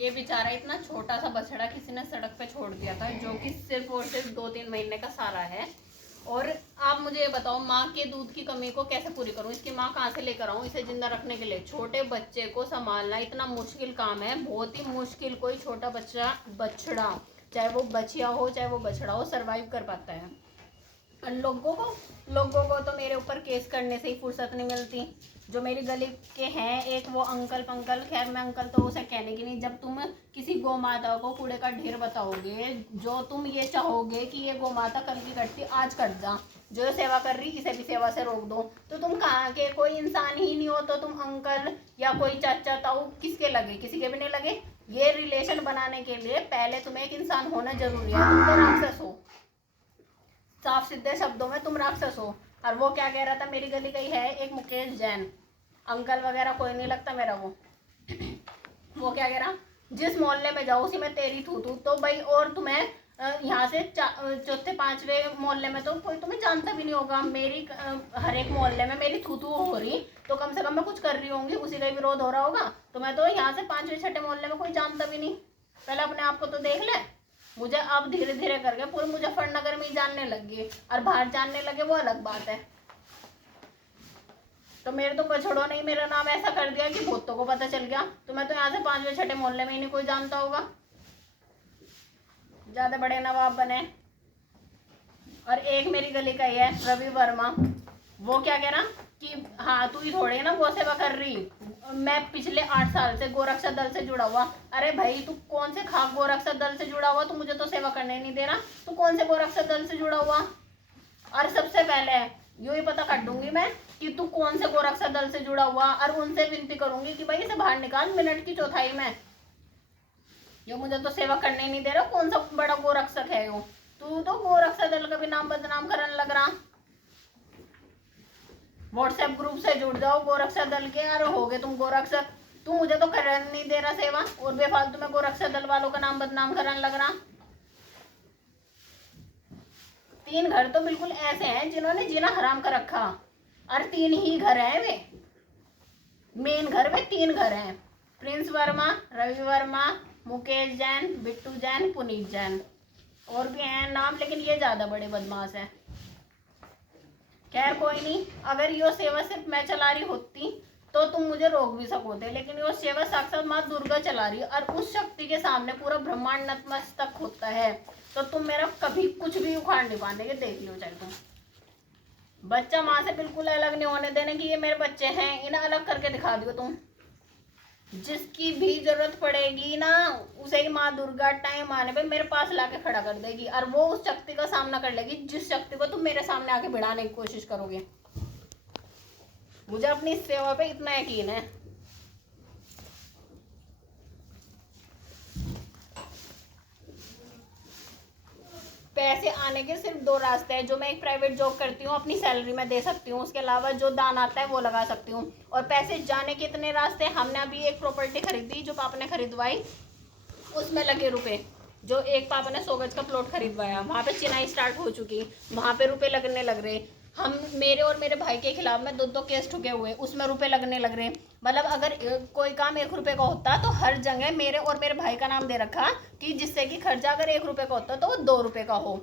ये बेचारा इतना छोटा सा बछड़ा किसी ने सड़क पे छोड़ दिया था, जो कि सिर्फ और सिर्फ 2-3 महीने का सारा है। और आप मुझे ये बताओ, माँ के दूध की कमी को कैसे पूरी करूँ? इसकी माँ कहाँ से लेकर आऊँ इसे जिंदा रखने के लिए? छोटे बच्चे को संभालना इतना मुश्किल काम है, बहुत ही मुश्किल। कोई छोटा बच्चा, बछड़ा, चाहे वो बछिया हो चाहे वो बछड़ा हो, सरवाइव कर पाता है। और लोगों को तो मेरे ऊपर केस करने से ही फुर्सत नहीं मिलती। जो मेरी गली के हैं एक, वो अंकल पंकल, खैर मैं अंकल तो उसे कहने की नहीं। जब तुम किसी गौ माता को कूड़े का ढेर बताओगे, जो तुम ये चाहोगे कि ये गौ माता कल की कटती आज कट जा, जो सेवा कर रही इसे भी सेवा से रोक दो, तो तुम कहाँ के? कोई इंसान ही नहीं हो तो तुम अंकल या कोई चाचा ताऊ किसके लगे? किसी के भी नहीं लगे। ये रिलेशन बनाने के लिए पहले तुम्हें एक इंसान होना जरूरी है। तुम तो राक्षस हो, साफ सीधे शब्दों में तुम राक्षस हो। और वो क्या कह रहा था, मेरी गली का ही है एक मुकेश जैन, अंकल वगैरह कोई नहीं लगता मेरा वो क्या कह रहा, जिस मोहल्ले में जाओ उसी में तेरी थू थू। तो भाई, और तुम्हें यहाँ से चौथे पांचवे मोहल्ले में तो कोई तुम्हें जानता भी नहीं होगा। मेरी हर एक मोहल्ले में मेरी थू थू हो रही, तो कम से कम मैं कुछ कर रही होंगी, उसी का विरोध हो रहा होगा। तो मैं तो यहाँ से 5वें 6ठे मोहल्ले में कोई जानता भी नहीं। पहले अपने आप को तो देख ले। मुझे अब धीरे धीरे करके पूरे मुजफ्फरनगर में ही जानने लग गई, और बाहर जानने लगे वो अलग बात है। तो मेरे तो बछड़ों ने ही मेरा नाम ऐसा कर दिया कि भूतों को पता चल गया। तो मैं तो यहाँ से 5वें 6ठे मोहल्ले में ही नहीं कोई जानता होगा। ज्यादा बड़े नवाब बने। और एक मेरी गली का ही है रवि वर्मा, वो क्या कह रहा कि हाँ तू ही थोड़े ना गौ सेवा कर रही, मैं पिछले 8 साल से गोरक्षा दल से जुड़ा हुआ। अरे भाई, तू कौन से खाक गोरक्षा दल से जुड़ा हुआ? तू मुझे तो सेवा करने नहीं दे रहा। तू कौन से गोरक्षा दल से जुड़ा हुआ? और सबसे पहले यूं ही पता कर दूंगी मैं कि तू कौन से गोरक्षा दल से जुड़ा हुआ, और उनसे विनती करूंगी कि भाई इसे बाहर निकाल मिनट की चौथाई में। ये मुझे तो सेवा करने नहीं दे रहा। कौन सा बड़ा गोरक्षक है यो? तू तो गोरक्षा दल का भी नाम बदनाम करने लग रहा। व्हाट्सएप ग्रुप से जुड़ जाओ गोरक्षा दल के, अरे हो गए तुम गोरक्षक। तू मुझे तो करने नहीं दे रहा सेवा, और बेफालतू में गोरक्षा दल वालों का नाम बदनाम करने लग रहा। 3 घर तो बिल्कुल ऐसे हैं जिन्होंने जीना हराम कर रखा। और 3 ही घर हैं वे, मेन घर में 3 घर हैं, प्रिंस वर्मा, रवि वर्मा, मुकेश जैन, बिट्टू जैन, पुनीत जैन। और भी हैं नाम, लेकिन ये ज्यादा बड़े बदमाश हैं। खैर कोई नहीं, अगर यो सेवा सिर्फ मैं चला रही होती तो तुम मुझे रोक भी सकोते, लेकिन यो सेवा साक्षात माँ दुर्गा चला रही है, और उस शक्ति के सामने पूरा ब्रह्मांड नतमस्तक होता है। तो तुम मेरा कभी कुछ भी उखाड़ नहीं पाएंगे, देख लो चाहे तुम। बच्चा माँ से बिल्कुल अलग नहीं होने देने कि ये मेरे बच्चे हैं, इन्हें अलग करके दिखा दियो तुम। जिसकी भी जरूरत पड़ेगी ना, उसे ही माँ दुर्गा टाइम आने पे मेरे पास लाके खड़ा कर देगी, और वो उस शक्ति का सामना कर लेगी जिस शक्ति को तुम मेरे सामने आके भिड़ाने की कोशिश करोगे। मुझे अपनी सेवा पे इतना यकीन है। पैसे आने के सिर्फ 2 रास्ते हैं। जो मैं एक प्राइवेट जॉब करती हूँ अपनी सैलरी में दे सकती हूँ, उसके अलावा जो दान आता है वो लगा सकती हूँ। और पैसे जाने के इतने रास्ते, हमने अभी एक प्रॉपर्टी खरीदी जो पापा ने खरीदवाई, उसमें लगे रुपए। जो एक पापा ने 100 गज का प्लॉट खरीदवाया, वहाँ पे चिनाई स्टार्ट हो चुकी, वहाँ पे रुपए लगने लग रहे। हम मेरे और मेरे भाई के खिलाफ में 2 केस ठुके हुए, उसमें रुपए लगने लग रहे। मतलब अगर कोई काम 1 रुपए का होता तो हर जगह मेरे और मेरे भाई का नाम दे रखा कि जिससे कि खर्चा अगर 1 रुपए का होता तो वो 2 रुपए का हो।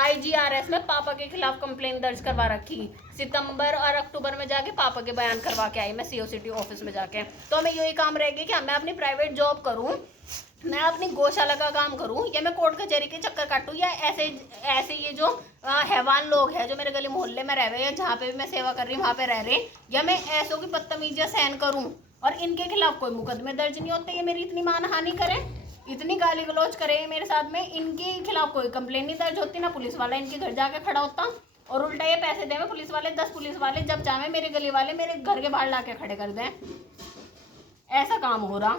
IGRS में पापा के खिलाफ कंप्लेन दर्ज करवा रखी। सितंबर और अक्टूबर में जाके पापा के बयान करवा के आई मैं COCT ऑफिस में जाके। तो हमें यही काम रहेगी कि मैं अपनी प्राइवेट जॉब करूँ, मैं अपनी गौशाला का काम करूं, या मैं कोर्ट कचहरी के चक्कर काटूं, या ऐसे ये जो हैवान लोग हैं जो मेरे गली मोहल्ले में रह रहे हैं, जहाँ पे भी मैं सेवा कर रही हूँ वहाँ पे रह रहे, या मैं ऐसों की बदतमीजियां सहन करूं और इनके खिलाफ कोई मुकदमे दर्ज नहीं होते, ये मेरी इतनी मानहानि करें, इतनी गाली गलौज करे मेरे साथ में, इनके खिलाफ कोई कंप्लेन नहीं दर्ज होती, ना पुलिस वाला इनके घर जाके खड़ा होता, और उल्टा ये पैसे दे में पुलिस वाले 10 पुलिस वाले जब चाहे मेरे गली वाले मेरे घर के बाहर ला के खड़े कर दें। ऐसा काम हो रहा।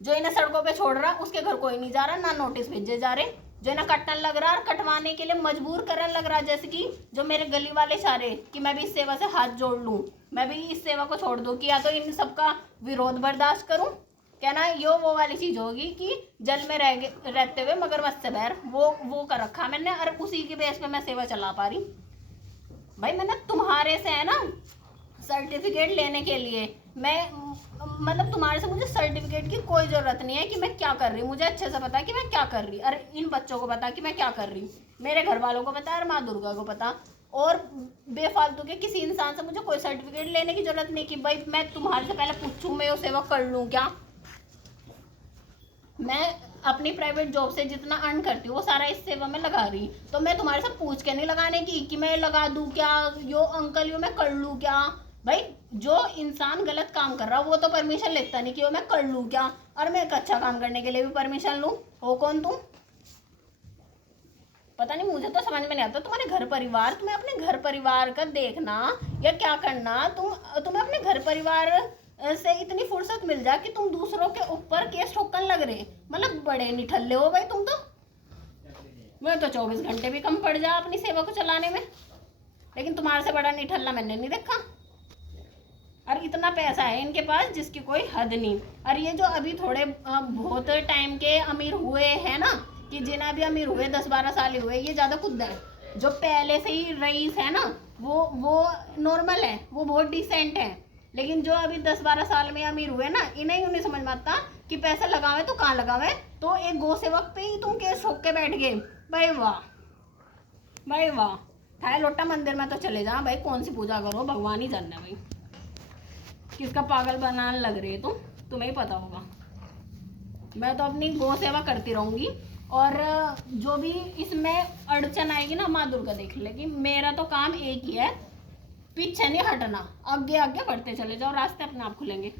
जो इन्हें सड़कों पे छोड़ रहा उसके घर कोई नहीं जा रहा, ना नोटिस भेजे जा रहे। जो इन्हें कटने लग रहा और कटवाने के लिए मजबूर करने लग रहा, जैसे कि जो मेरे गली वाले सारे, कि मैं भी इस सेवा से हाथ जोड़ लूं, मैं भी इस सेवा को छोड़ दूं, कि या तो इन सबका विरोध बर्दाश्त करूं, क्या ना यो वो वाली चीज होगी कि जल में रहते हुए मगरमच्छ से बैर, वो कर रखा मैंने, और उसी के बेस पे मैं सेवा चला पा रही। भाई मैंने तुम्हारे से है ना सर्टिफिकेट लेने के लिए, मैं मतलब तुम्हारे से मुझे सर्टिफिकेट की कोई ज़रूरत नहीं है कि मैं क्या कर रही हूँ। मुझे अच्छे से पता है कि मैं क्या कर रही। अरे इन बच्चों को पता कि मैं क्या कर रही हूँ, मेरे घर वालों को पता है और माँ दुर्गा को पता। और बेफालतू के किसी इंसान से मुझे कोई सर्टिफिकेट लेने की ज़रूरत नहीं कि भाई मैं तुम्हारे से पहले पूछूँ मैं वो सेवा कर लूँ क्या। मैं अपनी प्राइवेट जॉब से जितना अर्न करती हूँ वो सारा इस सेवा में लगा रही, तो मैं तुम्हारे से पूछ के नहीं लगाने की कि मैं लगा दूँ क्या, यो अंकल यो मैं कर लूँ क्या। भाई जो इंसान गलत काम कर रहा वो तो परमिशन लेता नहीं कि वो मैं कर लूँ क्या, और मैं एक अच्छा काम करने के लिए भी परमिशन लूँ। हो कौन तुम? पता नहीं, मुझे तो समझ में नहीं आता तुम्हारे घर परिवार। तुम्हें अपने घर परिवार का देखना या क्या करना, तुम्हें अपने घर परिवार से इतनी फुर्सत मिल जा कि तुम दूसरों के ऊपर केस ठोकने लग रहे। मतलब बड़े निठल्ले हो भाई तुम तो। मैं तो 24 घंटे भी कम पड़ जा अपनी सेवा को चलाने में, लेकिन तुम्हारे से बड़ा निठल्ला मैंने नहीं देखा। और इतना पैसा है इनके पास जिसकी कोई हद नहीं। और ये जो अभी थोड़े बहुत टाइम के अमीर हुए हैं ना, कि जिन्हें भी अमीर हुए 10-12 साल हुए, ये ज़्यादा खुद है। जो पहले से ही रईस है ना वो नॉर्मल है, वो बहुत डिसेंट है। लेकिन जो अभी 10-12 साल में अमीर हुए ना, इन्हें नहीं समझ में आता कि पैसा लगावे तो कहाँ लगावे। तो एक गौ सेवक पे ही तुम केस ठोक के बैठ गए। भाई वाह, भाई वाह। खाए लोटा मंदिर में तो चले जा भाई, कौन सी पूजा करो, भगवान ही जानना भाई। किसका पागल बनाने लग रही है तुम, तुम्हें ही पता होगा। मैं तो अपनी गौ सेवा करती रहूँगी, और जो भी इसमें अड़चन आएगी ना माँ दुर्गा देख लेगी। मेरा तो काम एक ही है, पीछे नहीं हटना, आगे आगे बढ़ते चले जाओ, रास्ते अपने आप खुलेंगे।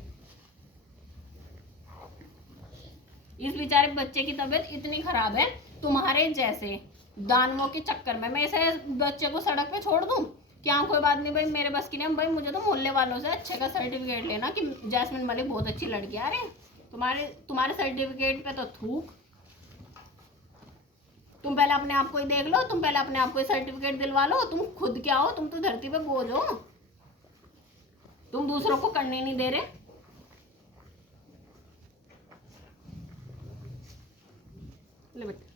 इस बेचारे बच्चे की तबीयत इतनी खराब है तुम्हारे जैसे दानवों के चक्कर में मैं इसे बच्चे को सड़क पे छोड़ दूं क्या? कोई बात नहीं भाई, मेरे बस की नहीं। भाई मुझे तो मोहल्ले वालों से अच्छे का सर्टिफिकेट लेना कि जैस्मिन मलिक बहुत अच्छी लड़की है। अरे तुम्हारे सर्टिफिकेट पे तो थूक। तुम पहले अपने आप को ही देख लो, तुम पहले अपने आप को ही सर्टिफिकेट दिलवा लो। तुम खुद क्या हो? तुम तो धरती पे बोझ हो, तुम दूसरों को करने नहीं दे रहे। ले बेटा,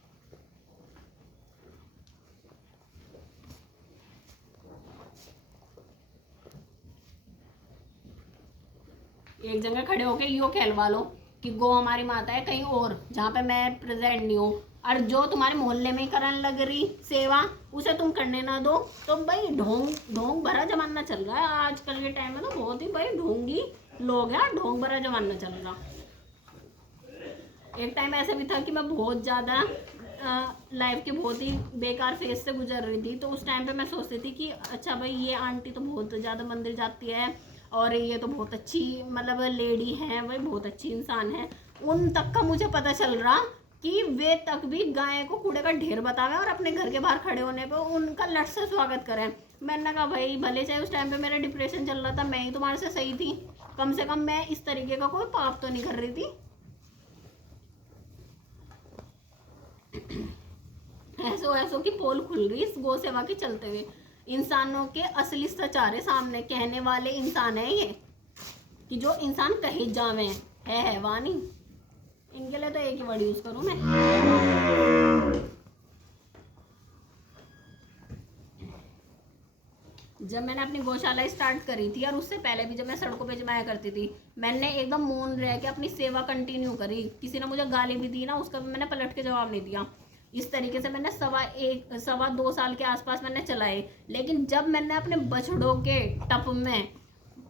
एक जगह खड़े होके यो कहलवा लो कि गो हमारी माता है कहीं और जहाँ पे मैं प्रेजेंट नहीं हूँ, और जो तुम्हारे मोहल्ले में करने लग रही सेवा उसे तुम करने ना दो। तो भाई ढोंग ढोंग भरा जमाना चल रहा है आजकल के टाइम में, तो बहुत ही भाई ढोंगी लोग हैं, ढोंग भरा जमाना चल रहा। एक टाइम ऐसा भी था कि मैं बहुत ज़्यादा लाइफ के बहुत ही बेकार फेज से गुजर रही थी, तो उस टाइम पे मैं सोचती थी कि अच्छा भाई ये आंटी तो बहुत ज़्यादा मंदिर जाती है और ये तो बहुत अच्छी मतलब लेडी है, भाई बहुत अच्छी इंसान है। उन तक का मुझे पता चल रहा कि वे तक भी गाय को कूड़े का ढेर बतावें और अपने घर के बाहर खड़े होने पे उनका लट से स्वागत करें। मैंने कहा भाई भले चाहे उस टाइम पे मेरा डिप्रेशन चल रहा था, मैं ही तुम्हारे से सही थी, कम से कम मैं इस तरीके का कोई पाप तो नहीं कर रही थी। ऐसो ऐसो की पोल खुल रही इस गौ सेवा के चलते हुए। इंसानों के असली सचारे सामने कहने वाले इंसान है ये, कि जो इंसान कहे जावे है वानी। इनके लिए तो एक ही वर्ड यूज करूं मैं। जब मैंने अपनी गौशाला स्टार्ट करी थी और उससे पहले भी जब मैं सड़कों पे जमाया करती थी, मैंने एकदम मौन रह के अपनी सेवा कंटिन्यू करी। किसी ने मुझे गाली भी दी ना, उसका भी मैंने पलट के जवाब नहीं दिया। इस तरीके से मैंने 1.25-2 साल के आसपास मैंने चलाए। लेकिन जब मैंने अपने बछड़ों के टप में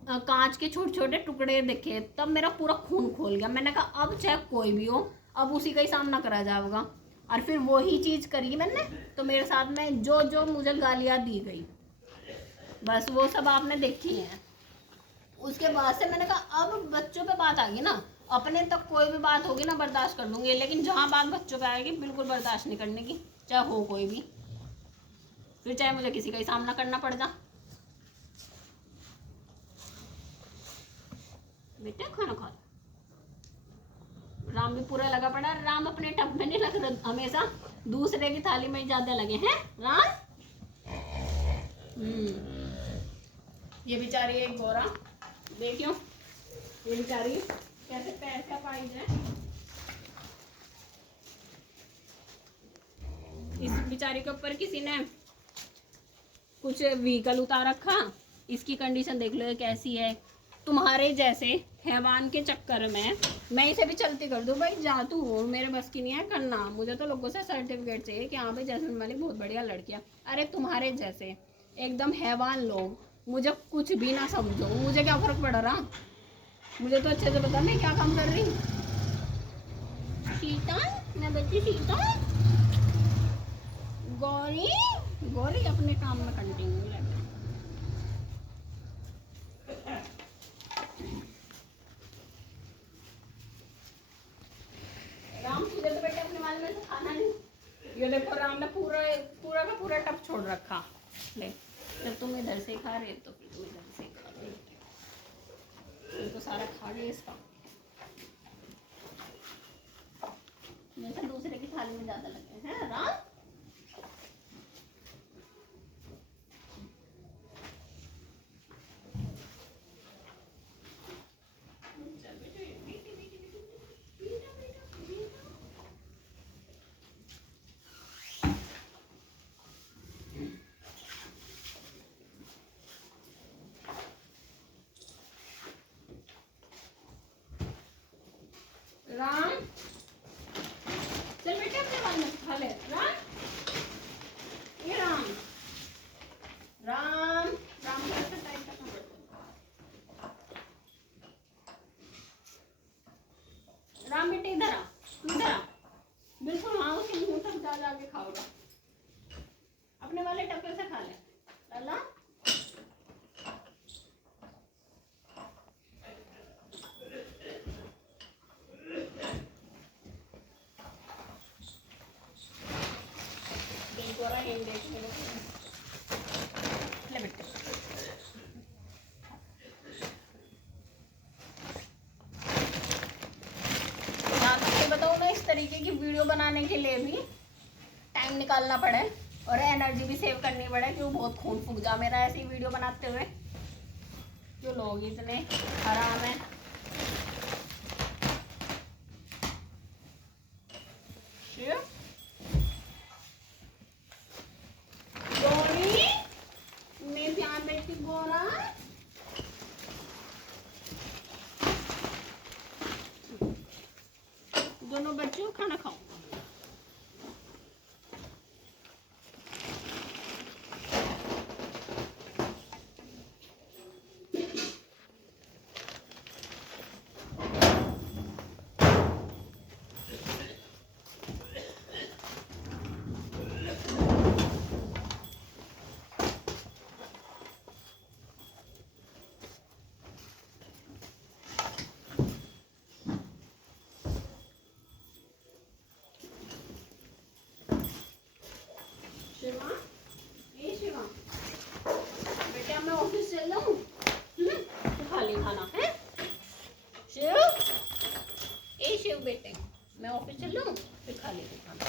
कांच के छोटे छोटे टुकड़े देखे, तब मेरा पूरा खून खोल गया। मैंने कहा अब चाहे कोई भी हो, अब उसी का ही सामना करा जाएगा। और फिर वही चीज़ करी मैंने, तो मेरे साथ में जो जो मुझे गालियाँ दी गई बस वो सब आपने देखी है। उसके बाद से मैंने कहा अब बच्चों पे बात आ गई ना, अपने तक कोई भी बात होगी ना बर्दाश्त कर लूँगी, लेकिन जहाँ बात बच्चों पे आएगी बिल्कुल बर्दाश्त नहीं करने की, चाहे हो कोई भी, फिर चाहे मुझे किसी का ही सामना करना पड़ जा। बेटा खाना खा, राम भी पूरा लगा पड़ा। राम अपने टब में नहीं लग रहा, हमेशा दूसरे की थाली में ज्यादा लगे हैं राम। ये बेचारी एक गोरा देखियो, ये बेचारी कैसे पैसा पाई जाए। इस बेचारी के ऊपर किसी ने कुछ व्हीकल उतार रखा, इसकी कंडीशन देख लो कैसी है। तुम्हारे जैसे हैवान के चक्कर में मैं इसे भी चलती कर दूँ भाई, जा तू, मेरे बस की नहीं है करना। मुझे तो लोगों से सर्टिफिकेट चाहिए कि हाँ भाई जैस्मिन मलिक बहुत बढ़िया लड़कियाँ। अरे तुम्हारे जैसे एकदम हैवान लोग मुझे कुछ भी ना समझो, मुझे क्या फर्क पड़ रहा, मुझे तो अच्छे से पता मैं क्या काम कर रही। शीतल, मैं बच्ची शीतल, गौरी, गौरी अपने काम में कंटिन्यू लगे। राम तुझे तो बेटे अपने वाले में से खाना नहीं। ये देखो राम ने पूरा पूरा का पूरा टप छोड़ रखा। ले, जब तुम इधर से खा रहे तो फिर तुम इधर से खा रहे, तुम तो सारा खा गए इसका। जैसे दूसरे की थाली में ज्यादा लगे हैं राम। राम चल बेटे अपने वाले में खा ले। राम, ये राम, राम, राम का ऐसा टाइम तक राम बेटे इधर आ, इधर आ, बिल्कुल हाँ उसके मुंह तक जा जाके खाओगा। अपने वाले टप्पे से खा ले लाला। ले बेटे, बताऊँ ना, इस तरीके की वीडियो बनाने के लिए भी टाइम निकालना पड़े और एनर्जी भी सेव करनी पड़े, क्यों बहुत खून फूक जा मेरा ऐसी वीडियो बनाते हुए। क्यों लोग इतने आराम है। मैं ध्यान बैठी बोला, दोनों बच्चों खाना खाओ। शिवा, ये शिवा बेटा मैं ऑफिस चल रहा हूँ, तो खा ले खाना है। शिव, ए शिव बेटे मैं ऑफिस चल रहा हूँ, फिर खा ले खाना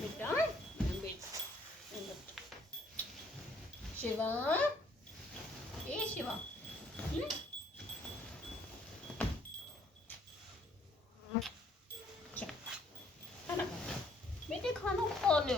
बेटा। शिवा, ए शिवा, खाना खा बेटे, खाना खा ले।